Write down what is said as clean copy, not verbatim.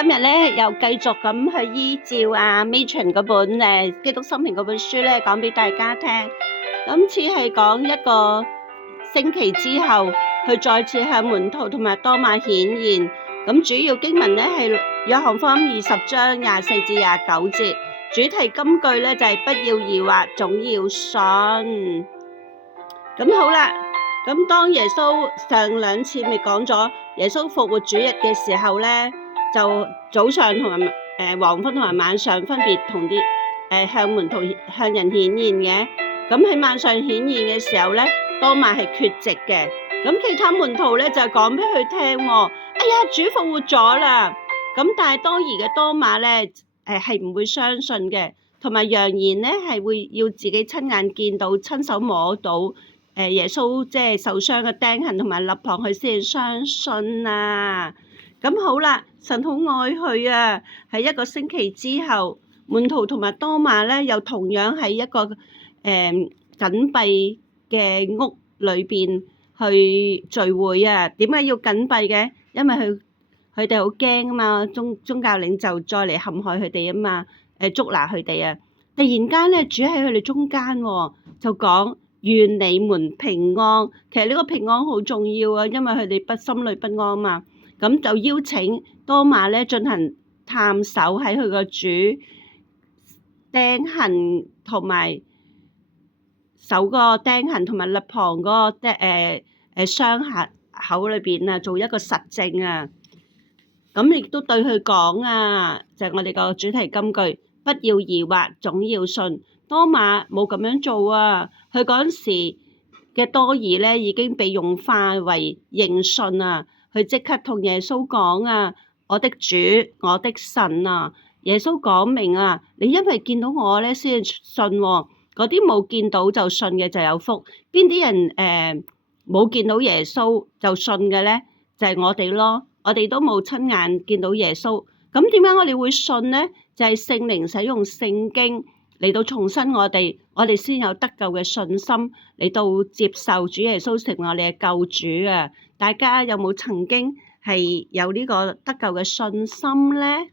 今日咧又繼續咁去依照Machen 嗰本基督生平嗰本書咧講俾大家聽。今次係講一個星期之後，佢再次向門徒同埋多馬顯現。咁主要經文咧係約翰福音20章24至29節，主題金句咧就係不要疑惑，總要信。咁好啦，咁當耶穌上兩次咪講咗耶穌復活主日嘅時候咧，就早上同埋黃昏同埋晚上分別同啲向門徒向人顯現嘅。咁喺晚上顯現嘅時候咧，多馬係缺席嘅。咁其他門徒咧就講俾佢聽喎，哎呀，主復活咗啦！咁但係當時嘅多馬咧係唔會相信嘅，同埋揚言咧係會要自己親眼見到、親手摸到耶穌即係受傷嘅釘痕同埋肋旁，佢先相信啊！咁好啦，神好愛佢啊！喺一個星期之後，門徒同埋多馬咧又同樣喺一個緊閉嘅屋裏邊去聚會啊！點解要緊閉嘅？因為佢哋好驚啊嘛，宗教領袖再嚟陷害佢哋啊嘛，捉拿佢哋啊！突然間咧，主喺佢哋中間喎，就講願你們平安。其實呢個平安好重要啊，因為佢哋心裏不安嘛。咁就邀請多馬咧進行探手喺佢個主釘痕同埋手個釘痕同埋肋旁嗰個傷口裏邊啊，做一個實證啊。咁亦都對佢講啊，就係我哋個主題金句，不要疑惑，總要信。多馬冇咁樣做啊，佢嗰陣時嘅多疑咧已經被融化為認信啊。佢即刻同耶穌講啊，我的主，我的神啊！耶穌講明啊，你因為見到我咧先信喎，嗰啲冇見到就信嘅就有福。邊啲人冇見到耶穌就信嘅咧？就係我哋咯，我哋都冇親眼見到耶穌。咁點解我哋會信咧？就係聖靈使用聖經嚟到重申我哋先有得救嘅信心嚟到接受主耶穌成為我哋嘅救主啊！大家有冇曾經係有呢個得救嘅信心咧？